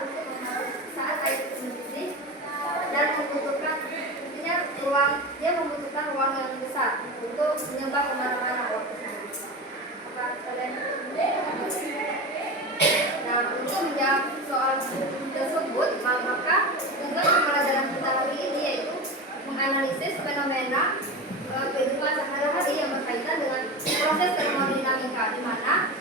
untuk saat air itu mendidih dan membutuhkan dia membutuhkan ruang yang besar untuk menyebab pemanasan awal tersebut. Apakah kalian Nah, untuk menjawab soal tersebut, maka tujuan pembelajaran kita kali ini yaitu menganalisis fenomena kehidupan sehari-hari yang berkaitan dengan proses termodinamika, di mana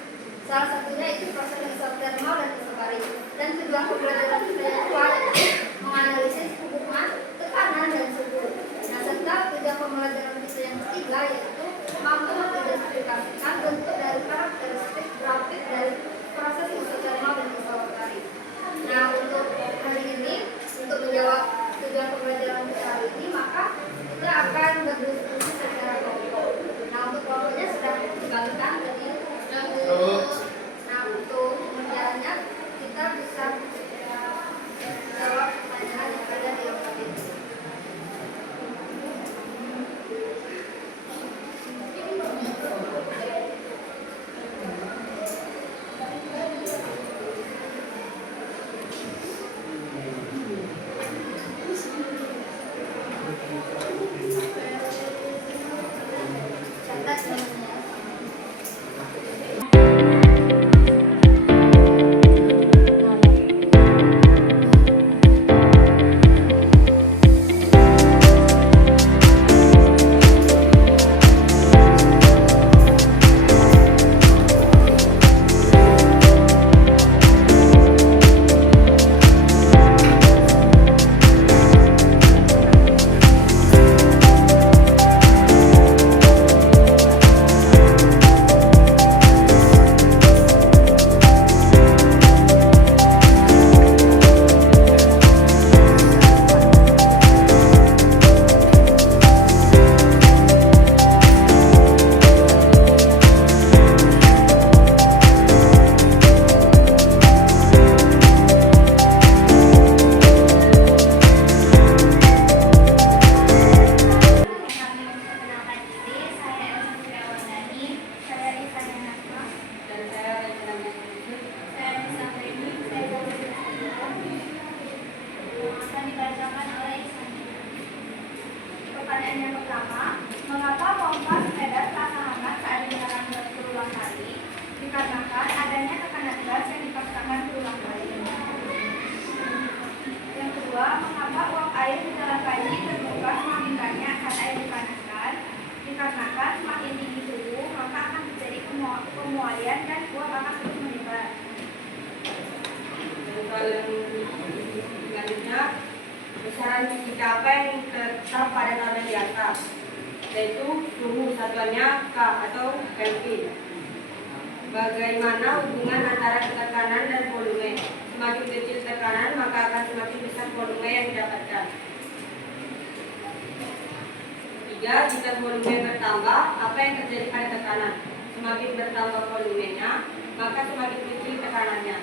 salah satunya itu proses isotermal dan isobarik. Dan tujuan pembelajaran kita yang kedua yaitu menganalisis hubungan tekanan dan suhu. Nah, serta tujuan pembelajaran kita yang ketiga yaitu mampu mengidentifikasikan bentuk dari karakteristik grafik dari proses isotermal dan isobarik. Nah, untuk hari ini, untuk menjawab tujuan pembelajaran kita hari ini, maka kita akan berdiskusi secara kelompok. Nah, untuk kelompoknya sudah dibagikan tadi. Nah, untuk pengerjaannya kita bisa jawab pertanyaan yang ada di kelompok ini. Pertanyaan yang pertama, mengapa pompa sepeda terasa hangat saat dinyalakan berulang kali? Dikarenakan adanya tekanan gas yang dipaksakan berulang kali. Yang kedua, mengapa uap air di dalam panci terbuka semakin banyak saat air dipanaskan? Dikarenakan semakin tinggi suhu, maka akan terjadi pemuaian dan uap akan terus menyebar. Selanjutnya, besaran fisika apa yang tetap pada tabel di atas, yaitu suhu, satuannya K atau Kelvin. Bagaimana hubungan antara tekanan dan volume? Semakin kecil tekanan, maka akan semakin besar volume yang didapatkan. 3. Jika volume bertambah, apa yang terjadi pada tekanan? Semakin bertambah volumenya, maka semakin kecil tekanannya.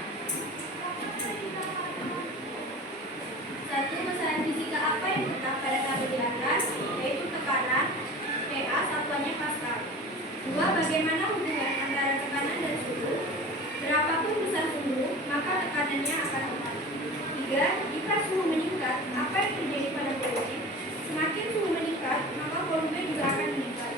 1. Besaran fisika apa yang tetap pada tabel di atas, yaitu tekanan PA satuannya Pascal. 2. Bagaimana hubungan antara tekanan dan suhu? Berapapun besar suhu, maka tekanannya akan tetap. 3. Jika suhu meningkat, apa yang terjadi pada volume? Semakin suhu meningkat, maka volume juga akan meningkat.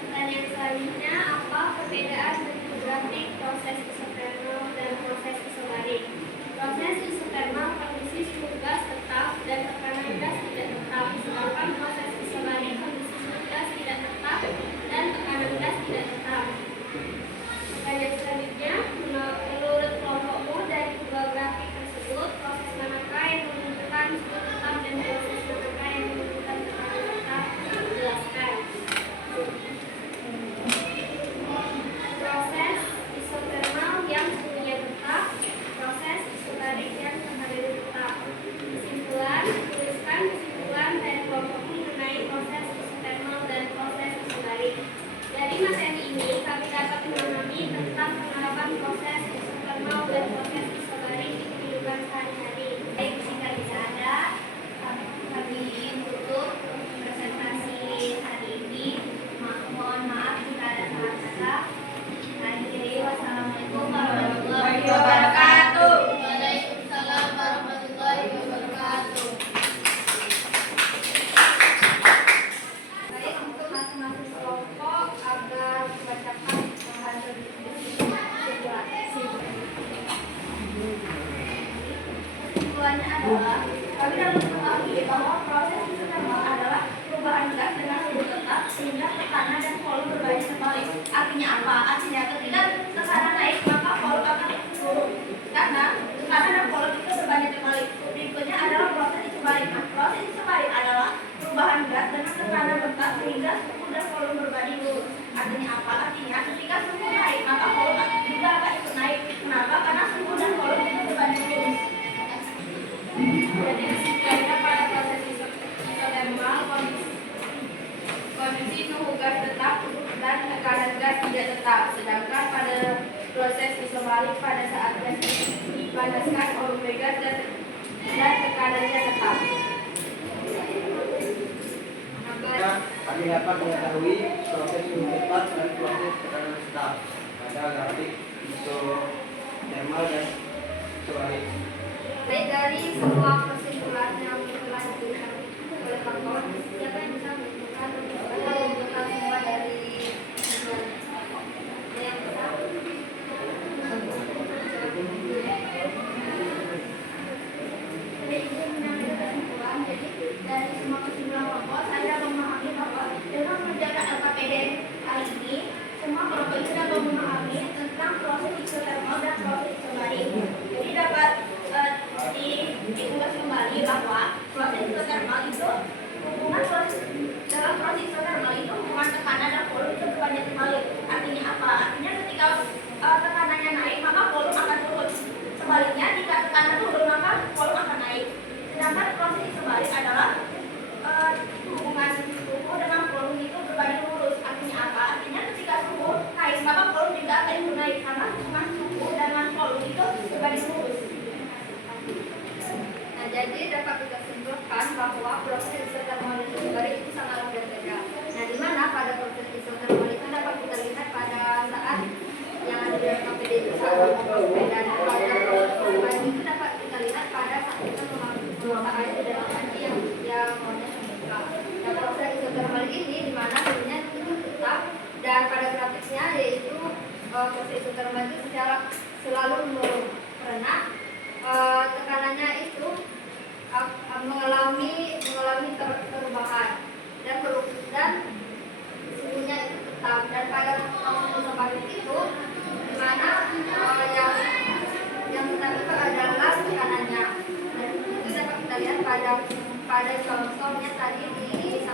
Pertanyaan selanjutnya, apa perbedaan grafik proses isotermal dan proses isobarik? Proses isotermal kondisi suhu gas tetap dan tekanan gas tidak tetap, sedangkan proses isobarik kondisi suhu gas tidak tetap dan tekanan gas tidak tetap. Pertanyaan selanjutnya, adalah kami dapat mengetahui bahwa proses isotermal adalah perubahan gas dengan suhu tetap sehingga tekanan dan volume berbanding terbalik. Artinya apa? Artinya ketika tekanan naik maka volume akan turun karena tekanan dan volume itu berbanding terbalik. Berikutnya adalah proses isobalik. Nah, proses isobalik adalah perubahan gas dengan tekanan tetap sehingga suhu dan volume berbanding lurus. Artinya apa? Artinya ketika suhu naik maka volume juga akan ikut naik. Kenapa? Karena suhu dan volume itu berbanding lurus. Jadi setidaknya pada proses isotermal kondisi suhu gas tetap dan tekanan gas tidak tetap. Sedangkan pada proses isobalik pada saat gas dipanaskan volume gas dan tekanannya tetap. Kami dapat mengetahui proses suhu tetap dan proses tekanan tetap pada grafik isotermal dan isobalik. Baik, dari semua kesimpulan yang telah diberikan oleh kawan-kawan, siapa yang bisa menentukan atau menentukan semua dari kesimpulan? Ada yang bisa? Jadi dari semua kesimpulan kelompok saya memahami bahwa dengan menjaga LKPD kali ini semua kelompok itu dapat memahami tentang proses isotermal dan proses isobalik. Jadi dapat diulas kembali bahwa proses isotermal itu hubungan dalam proses isotermal itu hubungan tekanan dan volume itu berbanding terbalik. Artinya apa? Artinya ketika tekanannya naik maka volume akan turun. Sebaliknya jika tekanan turun maka volume akan naik. Sedangkan proses isobalik adalah hubungan suhu dengan volume itu berbanding lurus. Artinya apa? Artinya ketika suhu naik maka volume juga akan ikut naik karena hubungan suhu dengan volume itu berbanding lurus. Nah, jadi dapat kita simpulkan bahwa proses isotermal dan isobalik itu sangatlah berbeda. Nah, di mana pada proses isotermal itu dapat kita lihat pada saat yang ada di dalam KPD itu saat berbeda. Dan pada proses isobalik itu dapat kita lihat pada saat kita menuangkan air di dalam panci yang warnanya terbuka. Nah, proses isotermal ini di mana suhunya itu tetap dan pada grafiknya yaitu proses isotermal itu selalu menurun karena tekanannya itu mengalami perubahan dan suhunya itu tetap. Dan pada proses isobalik itu di mana yang tetap itu adalah tekanannya. Dan itu dapat kita lihat pada contohnya tadi di